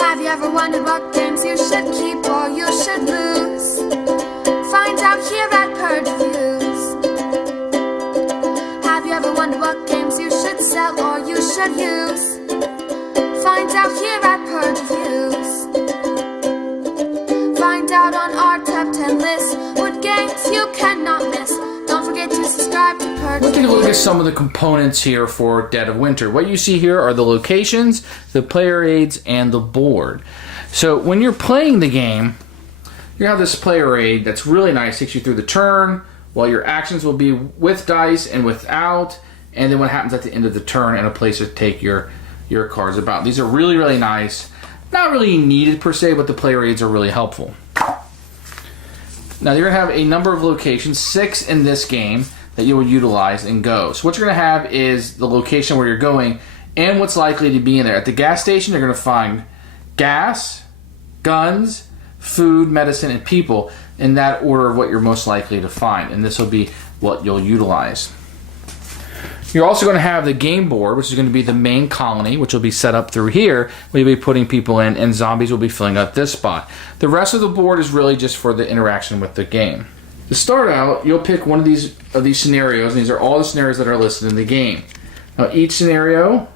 Have you ever wondered what games you should keep or you should lose? Find out here at Purge Reviews. Have you ever wondered what games you should sell or you should use? Find out here at Purge Reviews. Find out on our top 10 list what games you cannot miss. Don't forget to subscribe to Purge. We'll take a look at some of the components here for Dead of Winter. What you see here are the locations, the player aids, and the board. So when you're playing the game, you have this player aid that's really nice, takes you through the turn, while your actions will be with dice and without, and then what happens at the end of the turn and a place to take your cards about. These are really, really nice. Not really needed per se, but the player aids are really helpful. Now you're going to have a number of locations, 6 in this game, that you will utilize and go. So what you're going to have is the location where you're going and what's likely to be in there. At the gas station, you're going to find gas, guns, food, medicine, and people in that order of what you're most likely to find. And this will be what you'll utilize. You're also going to have the game board, which is going to be the main colony, which will be set up through here. We'll be putting people in, and zombies will be filling up this spot. The rest of the board is really just for the interaction with the game. To start out, you'll pick one of these scenarios, and these are all the scenarios that are listed in the game. Now, each scenario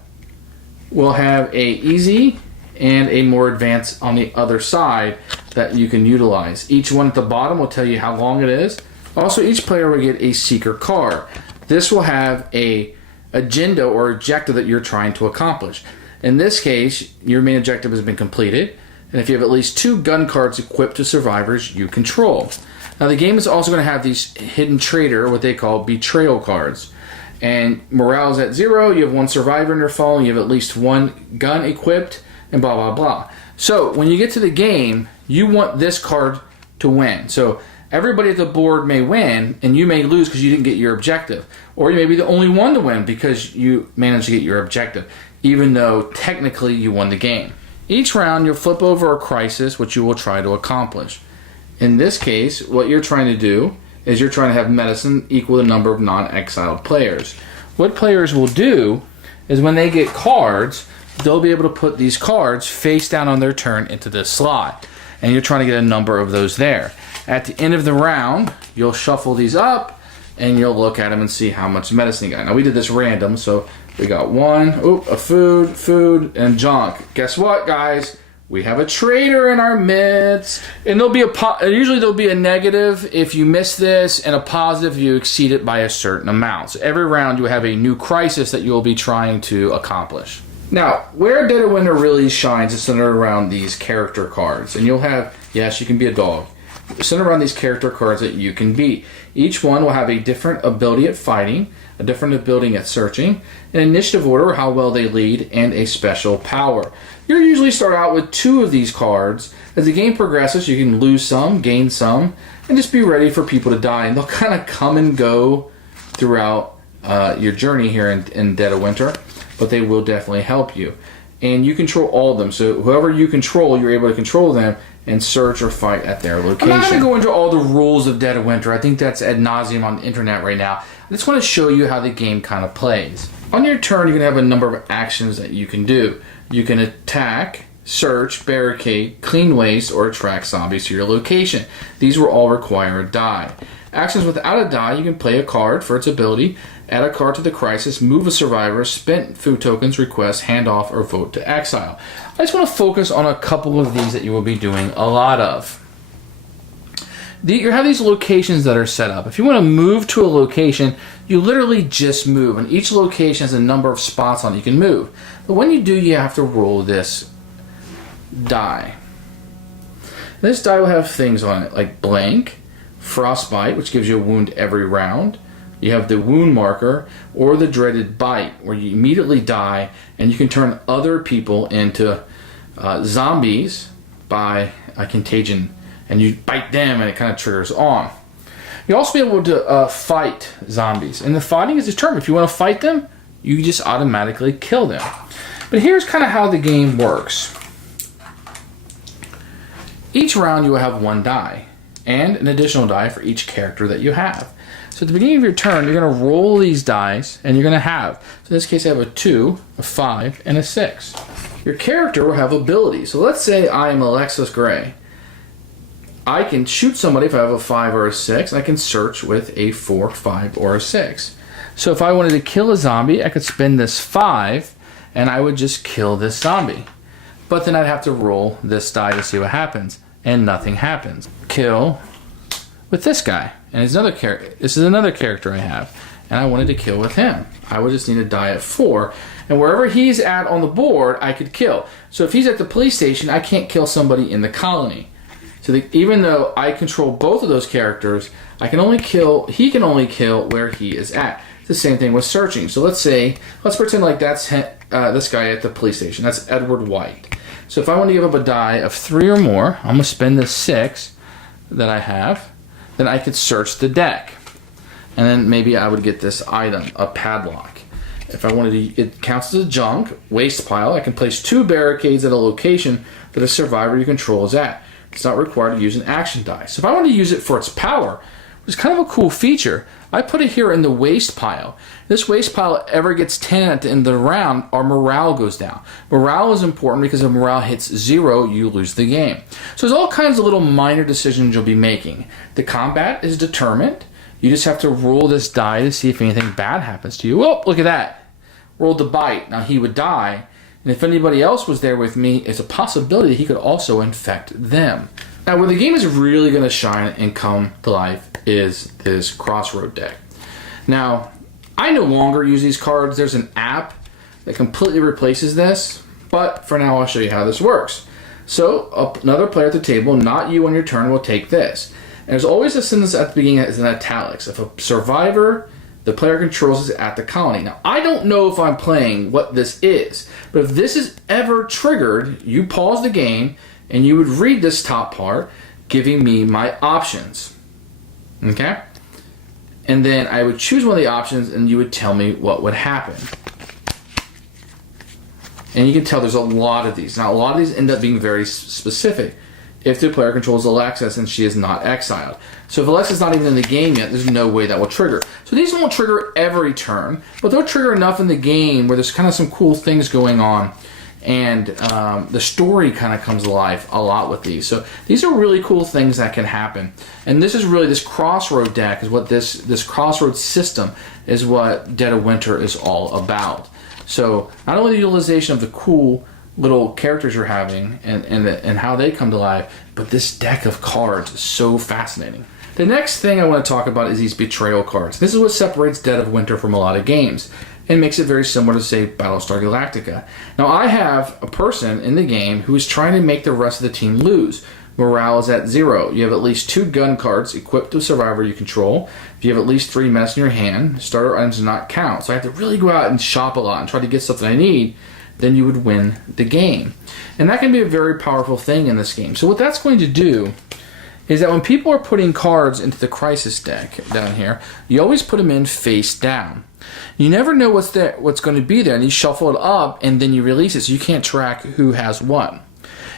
will have a easy and a more advanced on the other side that you can utilize. Each one at the bottom will tell you how long it is. Also, each player will get a seeker card. This will have a agenda or objective that you're trying to accomplish. In this case, your main objective has been completed, and if you have at least 2 gun cards equipped to survivors you control. Now the game is also going to have these hidden traitor, what they call betrayal cards. And morale is at 0, you have 1 survivor in your fall, you have at least 1 gun equipped, and blah blah blah. So when you get to the game, you want this card to win. So everybody at the board may win, and you may lose because you didn't get your objective. Or you may be the only one to win because you managed to get your objective, even though technically you won the game. Each round, you'll flip over a crisis, which you will try to accomplish. In this case, what you're trying to do is you're trying to have medicine equal the number of non-exiled players. What players will do is when they get cards, they'll be able to put these cards face down on their turn into this slot. And you're trying to get a number of those there. At the end of the round, you'll shuffle these up and you'll look at them and see how much medicine you got. Now we did this random, so we got 1, a food, and junk. Guess what, guys? We have a traitor in our midst. And usually there'll be a negative if you miss this, and a positive if you exceed it by a certain amount. So every round you have a new crisis that you'll be trying to accomplish. Now, where Dead of Winter really shines is centered around these character cards. And you'll have, yes, you can be a dog. Centered around these character cards that you can beat. Each one will have a different ability at fighting, a different ability at searching, an initiative order, how well they lead, and a special power. You'll usually start out with 2 of these cards. As the game progresses, you can lose some, gain some, and just be ready for people to die. And they'll kind of come and go throughout your journey here in Dead of Winter, but they will definitely help you. And you control all of them, so whoever you control, you're able to control them and search or fight at their location. I'm not going to go into all the rules of Dead of Winter. I think that's ad nauseum on the internet right now. I just want to show you how the game kind of plays. On your turn, you're going to have a number of actions that you can do. You can attack, search, barricade, clean waste, or attract zombies to your location. These will all require a die. Actions without a die, you can play a card for its ability, add a card to the crisis, move a survivor, spend food tokens, request, hand off, or vote to exile. I just want to focus on a couple of these that you will be doing a lot of. You have these locations that are set up. If you want to move to a location, you literally just move, and each location has a number of spots on it you can move. But when you do, you have to roll this die. This die will have things on it like blank, frostbite, which gives you a wound every round. You have the wound marker, or the dreaded bite, where you immediately die, and you can turn other people into zombies by a contagion, and you bite them, and it kind of triggers on. You'll also be able to fight zombies, and the fighting is determined. If you want to fight them, you just automatically kill them. But here's kind of how the game works. Each round you will have 1 die, and an additional die for each character that you have. So at the beginning of your turn, you're going to roll these dice, and you're going to have, so in this case I have a 2, a 5, and a 6. your character will have abilities. So let's say I am Alexis Gray. I can shoot somebody if I have a 5 or a 6. I can search with a 4, 5, or a 6. So if I wanted to kill a zombie, I could spend this 5, and I would just kill this zombie. But then I'd have to roll this die to see what happens, and nothing happens. Kill with this guy, and it's another character. This is another character I have, and I wanted to kill with him. I would just need to die at 4, and wherever he's at on the board, I could kill. So if he's at the police station, I can't kill somebody in the colony. So even though I control both of those characters, he can only kill where he is at. It's the same thing with searching. So let's pretend like that's this guy at the police station. That's Edward White. So if I want to give up a die of 3 or more, I'm going to spend the 6 that I have. Then I could search the deck. And then maybe I would get this item, a padlock. If I wanted to, it counts as a junk, waste pile. I can place 2 barricades at a location that a survivor you control is at. It's not required to use an action die. So if I want to use it for its power, which is kind of a cool feature, I put it here in the waste pile. This waste pile ever gets 10 at the end of the round, our morale goes down. Morale is important because if morale hits 0, you lose the game. So there's all kinds of little minor decisions you'll be making. The combat is determined. You just have to roll this die to see if anything bad happens to you. Oh, look at that. Rolled the bite. Now he would die. And if anybody else was there with me, it's a possibility that he could also infect them. Now, where the game is really going to shine and come to life is this crossroad deck. Now, I no longer use these cards. There's an app that completely replaces this, but for now I'll show you how this works. So, another player at the table, not you on your turn, will take this. And there's always a sentence at the beginning that is in italics. If a survivor the player controls is at the colony. Now, I don't know if I'm playing what this is, but if this is ever triggered, you pause the game and you would read this top part, giving me my options. Okay? And then I would choose one of the options and you would tell me what would happen. And you can tell there's a lot of these. Now, a lot of these end up being very specific. If the player controls Alexis and she is not exiled. So if Alexis is not even in the game yet, there's no way that will trigger. So these won't trigger every turn, but they'll trigger enough in the game where there's kind of some cool things going on. And the story kind of comes alive a lot with these. So these are really cool things that can happen. And this is really, this crossroad deck is what this crossroad system is what Dead of Winter is all about. So not only the utilization of the cool little characters you're having and how they come to life, but this deck of cards is so fascinating. The next thing I want to talk about is these Betrayal cards. This is what separates Dead of Winter from a lot of games and makes it very similar to, say, Battlestar Galactica. Now, I have a person in the game who is trying to make the rest of the team lose. Morale is at 0. You have at least 2 gun cards equipped to a survivor you control. If you have at least 3 medicine in your hand, starter items do not count. So I have to really go out and shop a lot and try to get stuff that I need. Then you would win the game. And that can be a very powerful thing in this game. So what that's going to do is that when people are putting cards into the crisis deck down here, you always put them in face down. You never know what's going to be there, and you shuffle it up and then you release it, so you can't track who has what.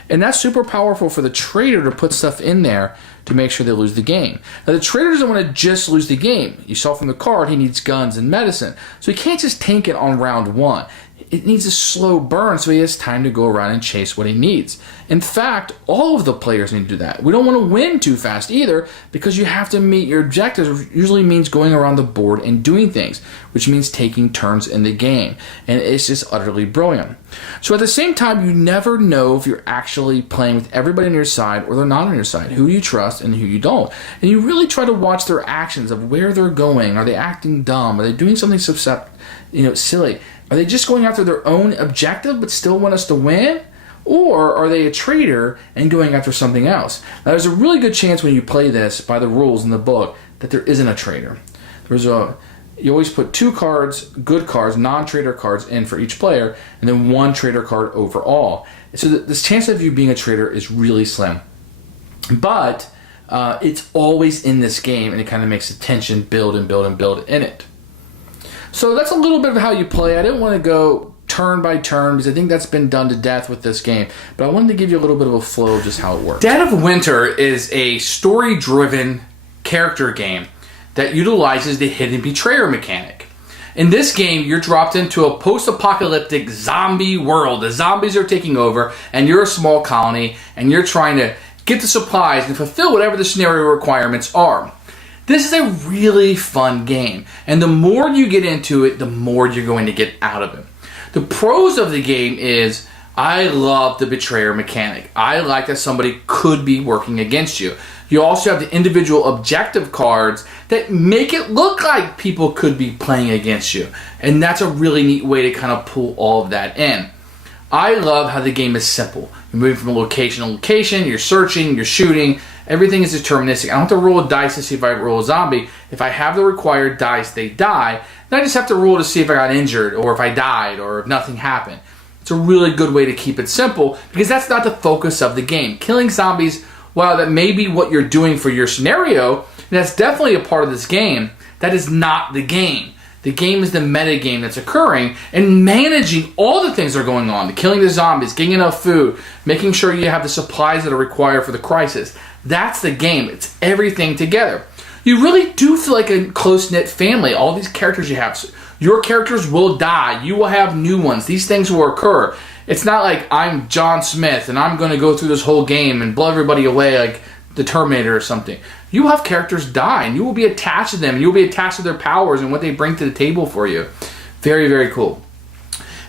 And that's super powerful for the trader to put stuff in there to make sure they lose the game. Now, the trader doesn't want to just lose the game. You saw from the card he needs guns and medicine, so he can't just tank it on round 1. It needs a slow burn so he has time to go around and chase what he needs. In fact, all of the players need to do that. We don't want to win too fast either, because you have to meet your objectives, which usually means going around the board and doing things, which means taking turns in the game. And it's just utterly brilliant. So at the same time, you never know if you're actually playing with everybody on your side or they're not on your side, who you trust and who you don't. And you really try to watch their actions of where they're going. Are they acting dumb? Are they doing something silly? Are they just going after their own objective but still want us to win? Or are they a traitor and going after something else? Now, there's a really good chance when you play this by the rules in the book that there isn't a traitor. You always put 2 cards, good cards, non-traitor cards in for each player, and then 1 traitor card overall. So this chance of you being a traitor is really slim. But it's always in this game, and it kind of makes the tension build and build and build in it. So that's a little bit of how you play. I didn't want to go turn by turn because I think that's been done to death with this game. But I wanted to give you a little bit of a flow of just how it works. Dead of Winter is a story-driven character game that utilizes the hidden betrayer mechanic. In this game, you're dropped into a post-apocalyptic zombie world. The zombies are taking over, and you're a small colony, and you're trying to get the supplies and fulfill whatever the scenario requirements are. This is a really fun game, and the more you get into it, the more you're going to get out of it. The pros of the game is, I love the betrayer mechanic. I like that somebody could be working against you. You also have the individual objective cards that make it look like people could be playing against you. And that's a really neat way to kind of pull all of that in. I love how the game is simple. You're moving from location to location, you're searching, you're shooting, everything is deterministic. I don't have to roll a dice to see if I roll a zombie. If I have the required dice, they die. Then I just have to roll to see if I got injured, or if I died, or if nothing happened. It's a really good way to keep it simple, because that's not the focus of the game. Killing zombies, while that may be what you're doing for your scenario, and that's definitely a part of this game, that is not the game. The game is the meta game that's occurring, and managing all the things that are going on, the killing the zombies, getting enough food, making sure you have the supplies that are required for the crisis. That's the game. It's everything together. You really do feel like a close-knit family. All these characters you have, your characters will die. You will have new ones. These things will occur. It's not like I'm John Smith and I'm going to go through this whole game and blow everybody away like the Terminator or something. You have characters die, and you will be attached to them, and you'll be attached to their powers and what they bring to the table for you. Very, very cool.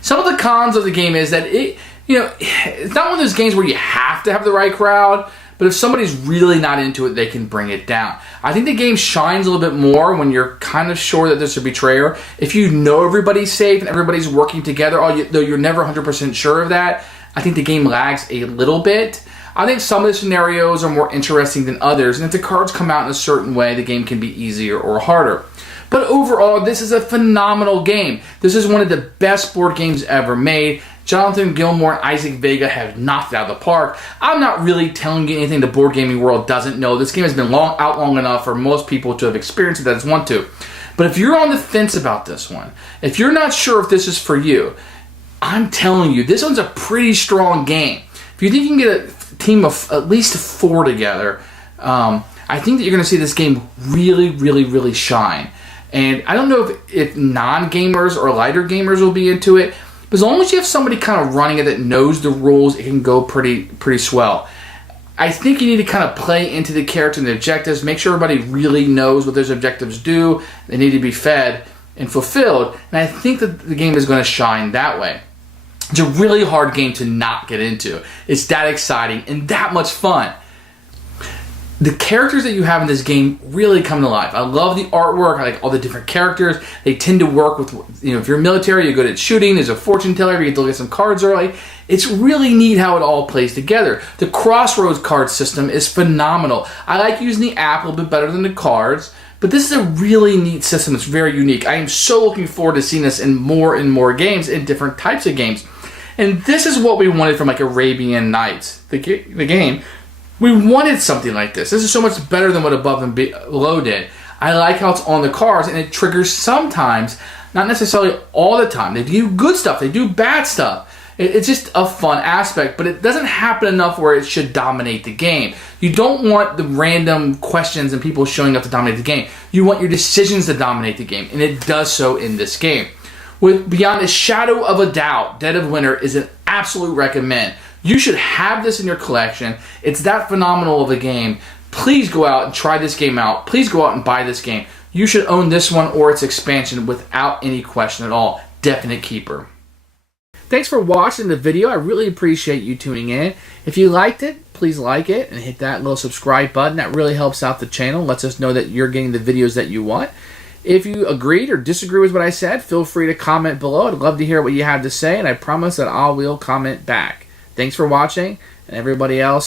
Some of the cons of the game is that it's not one of those games where you have to have the right crowd, but if somebody's really not into it, they can bring it down. I think the game shines a little bit more when you're kind of sure that there's a betrayer. If you know everybody's safe and everybody's working together, though you're never 100% sure of that, I think the game lags a little bit. I think some of the scenarios are more interesting than others, and if the cards come out in a certain way, the game can be easier or harder. But overall, this is a phenomenal game. This is one of the best board games ever made. Jonathan Gilmour and Isaac Vega have knocked it out of the park. I'm not really telling you anything the board gaming world doesn't know. This game has been out long enough for most people to have experienced it that want to. But if you're on the fence about this one, if you're not sure if this is for you, I'm telling you, this one's a pretty strong game. If you think you can get a team of at least 4 together, I think that you're going to see this game really, really, really shine. And I don't know if non-gamers or lighter gamers will be into it, but as long as you have somebody kind of running it that knows the rules, it can go pretty swell. I think you need to kind of play into the character and the objectives, make sure everybody really knows what those objectives do. They need to be fed and fulfilled, and I think that the game is going to shine that way. It's a really hard game to not get into. It's that exciting and that much fun. The characters that you have in this game really come to life. I love the artwork. I like all the different characters. They tend to work with, if you're military, you're good at shooting. There's a fortune teller. You get to look at some cards early. It's really neat how it all plays together. The crossroads card system is phenomenal. I like using the app a little bit better than the cards, but this is a really neat system. It's very unique. I am so looking forward to seeing this in more and more games, in different types of games. And this is what we wanted from like Arabian Nights, the game. We wanted something like this. This is so much better than what Above and Below did. I like how it's on the cards, and it triggers sometimes, not necessarily all the time. They do good stuff. They do bad stuff. It's just a fun aspect, but it doesn't happen enough where it should dominate the game. You don't want the random questions and people showing up to dominate the game. You want your decisions to dominate the game, and it does so in this game. With beyond a shadow of a doubt, Dead of Winter is an absolute recommend. You should have this in your collection. It's that phenomenal of a game. Please go out and try this game out. Please go out and buy this game. You should own this one or its expansion without any question at all. Definite keeper. Thanks for watching the video. I really appreciate you tuning in. If you liked it, please like it and hit that little subscribe button. That really helps out the channel. Lets us know that you're getting the videos that you want. If you agreed or disagree with what I said, feel free to comment below. I'd love to hear what you have to say, and I promise that I will comment back. Thanks for watching, and everybody else,